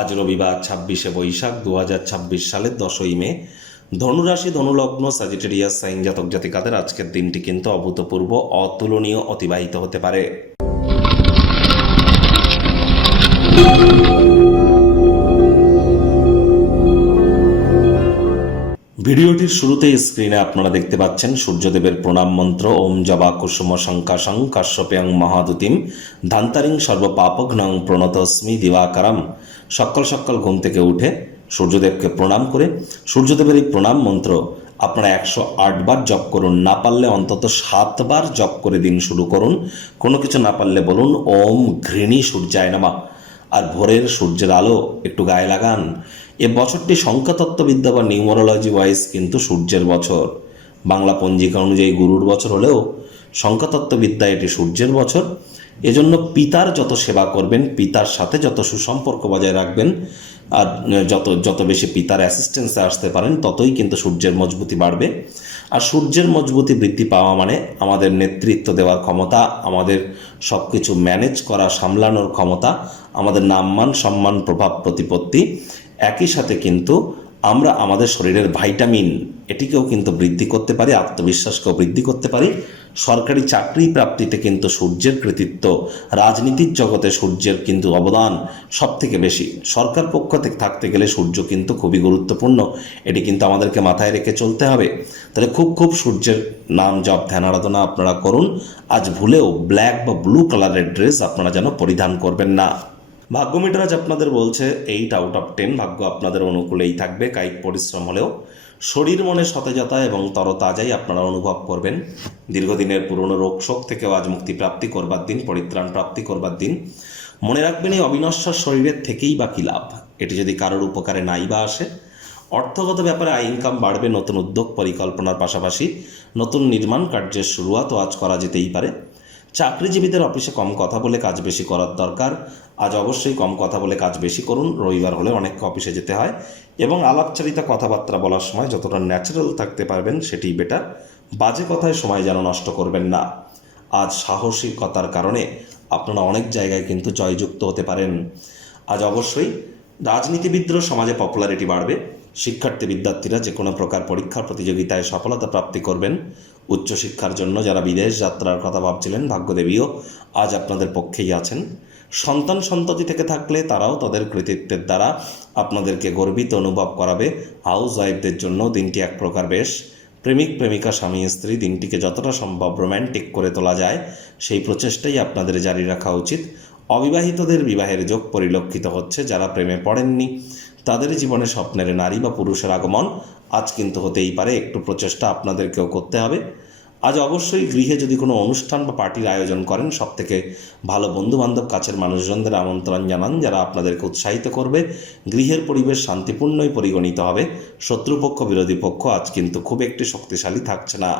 আজ রবিবার ২৬শে বৈশাখ ২০২৬ সালের ১০ই মে। ধনুরাশি, ধনুলগ্ন, স্যাজিটেরিয়াস সাইন জাতক জাতিকাদের আজকের দিনটি কিন্তু অভূতপূর্ব, অতুলনীয় অতিবাহিত হতে পারে। ভিডিওটির শুরুতেই স্ক্রিনে আপনারা দেখতে পাচ্ছেন সূর্যদেবের প্রণাম মন্ত্র। ওম জবা কুসুম শঙ্কাশং কাশ্যপ্যাং মহাদুতিম ধান্তারিং সর্বপাপঘ্নং প্রণতস্মি দিবাকারম। সকাল সকাল ঘুম থেকে উঠে সূর্যদেবকে প্রণাম করে সূর্যদেবের এই প্রণাম মন্ত্র আপনারা ১০৮ বার জপ করুন। না পারলে অন্তত ৭ বার জপ করে দিন শুরু করুন। কোনো কিছু না পারলে বলুন ওম ঘৃণী সূর্যায় নমঃ। আর ভোরের সূর্যের আলো একটু গায়ে লাগান। এ বছরটি সংখ্যাতত্ত্ববিদ্যা বা নিউমারোলজি ওয়াইজ কিন্তু সূর্যের বছর। বাংলা পঞ্জিকা অনুযায়ী গুরুর বছর হলেও সংখ্যাতত্ত্ববিদ্যা এটি সূর্যের বছর। এজন্য পিতার যত সেবা করবেন, পিতার সাথে যত সুসম্পর্ক বজায় রাখবেন, আর যত বেশি পিতার অ্যাসিস্ট্যান্সে আসতে পারেন, ততই কিন্তু সূর্যের মজবুতি বাড়বে। আর সূর্যের মজবুতি বৃদ্ধি পাওয়া মানে আমাদের নেতৃত্ব দেওয়ার ক্ষমতা, আমাদের সব কিছু ম্যানেজ করা, সামলানোর ক্ষমতা, আমাদের নামমান সম্মান প্রভাব প্রতিপত্তি, একই সাথে কিন্তু আমরা আমাদের শরীরের ভাইটামিন এটিকেও কিন্তু বৃদ্ধি করতে পারি, আত্মবিশ্বাসকেও বৃদ্ধি করতে পারি। সরকারি চাকরি প্রাপ্তিতে কিন্তু সূর্যের কৃতিত্ব, রাজনীতির জগতে সূর্যের কিন্তু অবদান সব থেকে বেশি। সরকার পক্ষ থেকে থাকতে গেলে সূর্য কিন্তু খুবই গুরুত্বপূর্ণ, এটি কিন্তু আমাদেরকে মাথায় রেখে চলতে হবে। তাহলে খুব সূর্যের নাম জপ ধ্যান আরাধনা আপনারা করুন। আজ ভুলেও ব্ল্যাক বা ব্লু কালারের ড্রেস আপনারা যেন পরিধান করবেন না। ভাগ্য মিটার আজ আপনাদের বলছে 8/10, ভাগ্য আপনাদের অনুকূলেই থাকবে। কায়িক পরিশ্রম হলেও শরীর মনে সতেজতা এবং তরতাজাই আপনারা অনুভব করবেন। দীর্ঘদিনের পুরনো রোগ শোক থেকেও আজ মুক্তি প্রাপ্তি করবার দিন, পরিত্রাণ প্রাপ্তি করবার দিন। মনে রাখবেন এই অবিনশ্বর শরীরের থেকেই বা কী লাভ, এটি যদি কারোর উপকারে নাই বা আসে। অর্থগত ব্যাপারে আয় ইনকাম বাড়বে। নতুন উদ্যোগ পরিকল্পনার পাশাপাশি নতুন নির্মাণ কার্যের শুরুয়াতও আজ করা যেতেই পারে। চাকরিজীবীদের অফিসে কম কথা বলে কাজ বেশি করার দরকার। আজ অবশ্যই কম কথা বলে কাজ বেশি করুন। রবিবার হলে অনেককে অফিসে যেতে হয় এবং আলাপচারিতা কথাবার্তা বলার সময় যতটা ন্যাচারাল থাকতে পারবেন সেটিই বেটার। বাজে কথায় সময় যেন নষ্ট করবেন না। আজ সাহসিকতার কারণে আপনারা অনেক জায়গায় কিন্তু জয়যুক্ত হতে পারেন। আজ অবশ্যই রাজনীতিবিদরা সমাজে পপুলারিটি বাড়বে। শিক্ষার্থী বিদ্যার্থীরা যে কোনো প্রকার পরীক্ষার প্রতিযোগিতায় সফলতা প্রাপ্তি করবেন। উচ্চশিক্ষার জন্য যারা বিদেশ যাত্রার কথা ভাবছিলেন, ভাগ্যদেবীও আজ আপনাদের পক্ষেই আছেন। সন্তান সন্ততি থেকে থাকলে তারাও তাদের কৃতিত্বের দ্বারা আপনাদেরকে গর্বিত অনুভব করাবে। হাউস ওয়াইফদের জন্য দিনটি এক প্রকার বেশ। প্রেমিক প্রেমিকা স্বামী স্ত্রী দিনটিকে যতটা সম্ভব রোম্যান্টিক করে তোলা যায় সেই প্রচেষ্টাই আপনাদের জারি রাখা উচিত। অবিবাহিতদের বিবাহের যোগ পরিলক্ষিত হচ্ছে। যারা প্রেমে পড়েননি তাদের জীবনে স্বপ্নের নারী বা পুরুষের আগমন আজ কিন্তু হতেই পারে। একটু প্রচেষ্টা আপনাদেরকেও করতে হবে। আজ অবশ্যই গৃহে যদি কোনো অনুষ্ঠান বা পার্টির আয়োজন করেন, সবথেকে ভালো বন্ধুবান্ধব কাছের মানুষজনদের আমন্ত্রণ জানান, যারা আপনাদেরকে উৎসাহিত করবে। গৃহের পরিবেশ শান্তিপূর্ণই পরিগণিত হবে। শত্রুপক্ষ বিরোধী পক্ষ আজ কিন্তু খুব একটি শক্তিশালী থাকছে না।